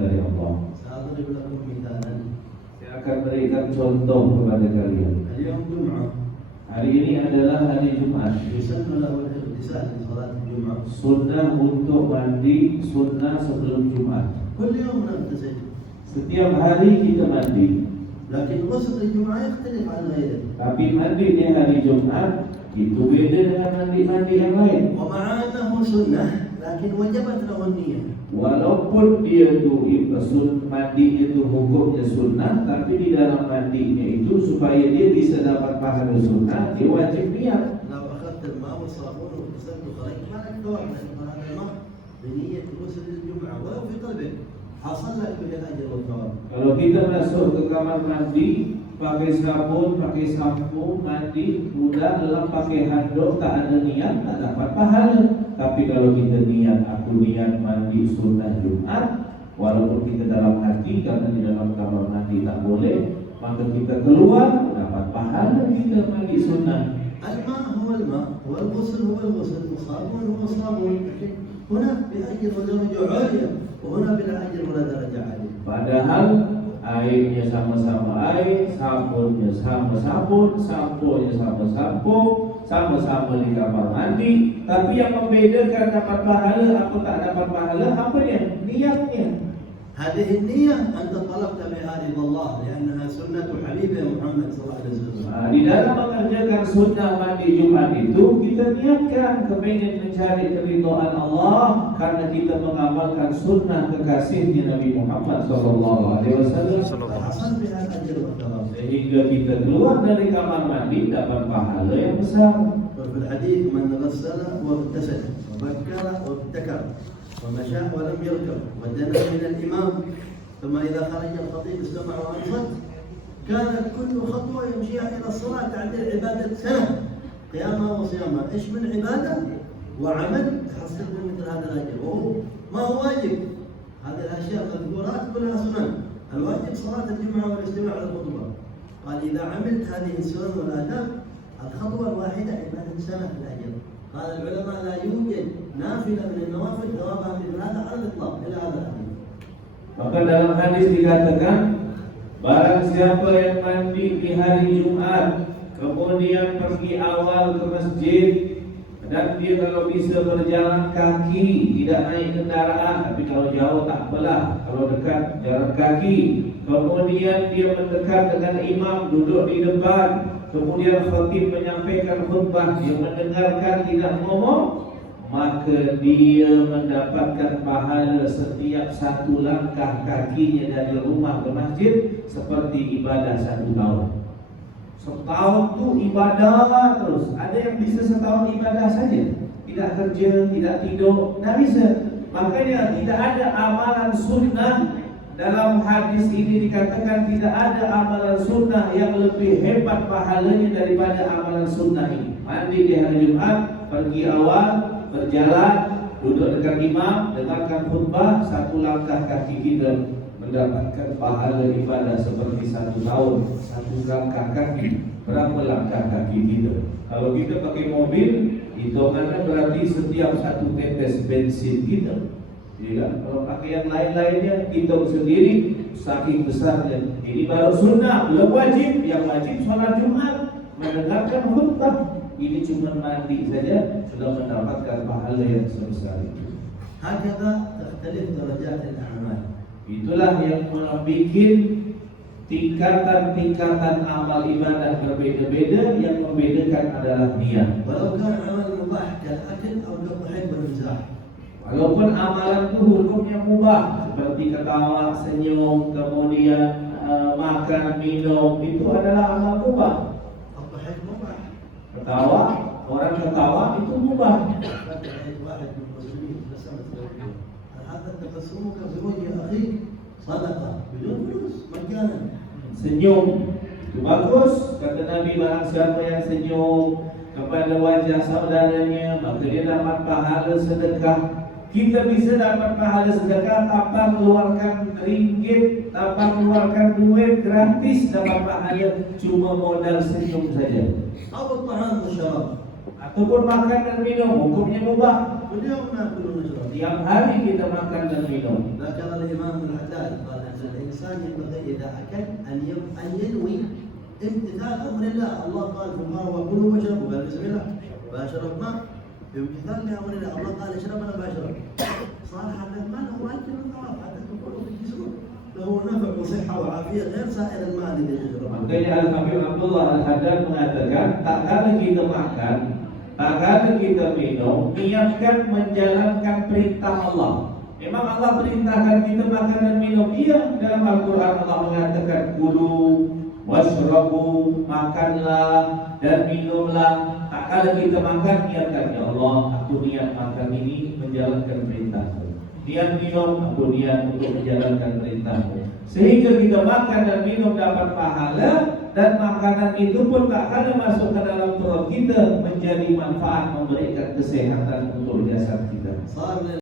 dari Allah. سأضرب لكم مثالا. Saya akan berikan contoh kepada kalian. اليوم جمعة. Hari ini adalah hari Jumat. يسن له الاغتسال لصلاة الجمعة. Sunnah untuk mandi, sunnah sebelum Jumat. كل يوم نغتسل. Setiap hari kita mandi. لكن غسل الجمعة يختلف عن غيره. Tapi mandi di hari Jumat itu beda dengan mandi-mandi yang lain. ومع أنه سنة لكن وجبت له النية. Walaupun dia itu mandi itu hukumnya sunnah, tapi di dalam mandinya itu supaya dia bisa dapat pahala sunnah, dia wajib niat. لو أخذت الماء والصابون واغتسلت وخرجت ما لك ثواب، لكن هذا الماء بنية غسل الجمعة ولو في قلبك حصل لك به الأجر والثواب. Kalau kita masuk ke kamar mandi pakai sabun, pakai sampo, mandi, udah dalam pakai handuk, tak ada niat, tak dapat pahala. Tapi kalau kita niat, aku niat mandi sunnah Jumat, walaupun kita dalam hati karena di dalam kamar mandi tak boleh, maka kita keluar dapat pahala kita mandi sunnah. الماء هو الماء والغسل هو الغسل والصابون هو الصابون، لكن هنا بأجر ودرجة عليا وهنا بلا أجر ولا درجة عالية. Padahal airnya sama-sama air, sabunnya sama sabun, sampo-nya sama sampo, sama-sama di kamar mandi. Tapi yang membedakan dapat pahala atau tak dapat pahala apa dia? Niatnya. هذه النية أنت طلبت بها رضا الله لأنها سنة حبيبه محمد صلى الله عليه وسلم. Di dalam mengerjakan sunnah mandi Jumat itu kita niatkan kepingin mencari keridhaan Allah karena kita mengamalkan sunnah kekasihnya Nabi Muhammad sallallahu alaihi wasallam. فحصل بها الأجر والثواب. Sehingga kita keluar dari kamar mandi dapat pahala yang besar. وفي الحديث من غسل واغتسل وبكر وابتكر ومشى ولم يركب ودنا من الإمام ثم إذا خرج الخطيب استمع وأنصت كانت كل خطوة يمشيها إلى الصلاة تعدل عبادة سنة قيامها وصيامها. إيش من عبادة وعمل تحصل من مثل هذا الأجر، وهو ما هو واجب. هذه الأشياء المذكورات كلها سنن. الواجب صلاة الجمعة والاجتماع على الخطبة. قال إذا عملت هذه السنن والآداب الخطوة الواحدة عبادة سنة في الأجر. قال العلماء لا يوجد نافلة من النوافل ثوابها مثل هذا على الإطلاق إلى هذا الحديث. Maka dalam hadis dikatakan barang siapa yang mandi di hari Jumat kemudian pergi awal ke masjid dan dia kalau bisa berjalan kaki, tidak naik kendaraan, tapi kalau jauh tak apalah, kalau dekat jalan kaki, kemudian dia mendekat dengan imam duduk di depan, kemudian khatib menyampaikan khutbah, dia mendengarkan tidak ngomong, maka dia mendapatkan pahala setiap satu langkah kakinya dari rumah ke masjid seperti ibadah 1 tahun. Setahun tu ibadah terus. Ada yang bisa setahun ibadah saja, tidak kerja, tidak tidur, tidak bisa. Makanya tidak ada amalan sunnah. Dalam hadis ini dikatakan tidak ada amalan sunnah yang lebih hebat pahalanya daripada amalan sunnah ini. Mandi di hari Jumat, pergi awal, berjalan, duduk dekat imam, dengarkan khutbah, 1 langkah kaki kita mendapatkan pahala ibadah seperti 1 tahun. 1 langkah kaki, berapa langkah kaki kita? Kalau kita pakai mobil, hitungannya berarti setiap 1 tetes bensin kita. Ya, kalau pakai yang lain-lainnya hitung sendiri saking besarnya. Ini baru sunnah, belum wajib. Yang wajib sholat Jumat, mendengarkan khutbah. Ini cuma mandi saja sudah mendapatkan pahala yang sebesar itu. هكذا تختلف درجات الأعمال. Itulah yang membuat tingkatan-tingkatan amal ibadah berbeda-beda. Yang membedakan adalah niat. ولو كان عمل مباح كالأكل أو كالضحك والمزاح. Walaupun amalan itu hukumnya mubah seperti ketawa, senyum, kemudian makan, minum, itu adalah amal mubah. الضحك مباح. Ketawa, orang ketawa itu mubah. واحد من المسلمين ابتسمت له هذا تبسمك في وجه أخيك صدقة بدون فلوس مجانا. Senyum itu bagus, kata Nabi, barang siapa yang senyum kepada wajah saudaranya maka dia dapat pahala sedekah. Kita bisa dapat pahala sedekah tanpa mengeluarkan ringgit, tanpa mengeluarkan duit, gratis dapat pahala, cuma modal senyum saja. أو الطعام والشراب. ataupun makan dan minum, hukumnya mubah. واليوم ناكل ونشرب. Tiap hari kita makan dan minum. ذكر الإمام العدال قال أن الإنسان ينبغي إذا أكل أن ينوي امتثال أمر الله. الله قال في الماء وكلوا واشربوا، قال بسم الله باشرب ماء بامتثال لأمر الله. الله قال اشرب أنا باشرب. صار هذا الماء له أجر وثواب حتى تكون في الجسم له نفع وصحة وعافية غير سائر الماء الذي يشرب. Makanya Al-Habib Abdullah Al-Haddad mengatakan, tak kala kita makan, tak kala kita minum, niatkan menjalankan perintah Allah. Memang Allah perintahkan kita makan dan minum. Iya, dalam Al-Quran Allah mengatakan kulu washrabu, makanlah dan minumlah. Tak kala kita makan, niatkan, ya Allah, aku niat makan ini menjalankan perintahmu. Niat minum, aku niat untuk menjalankan perintahmu. Sehingga kita makan dan minum dapat pahala, dan makanan itu pun tak akan masuk ke dalam perut kita, menjadi manfaat, memberikan kesehatan untuk jasad kita.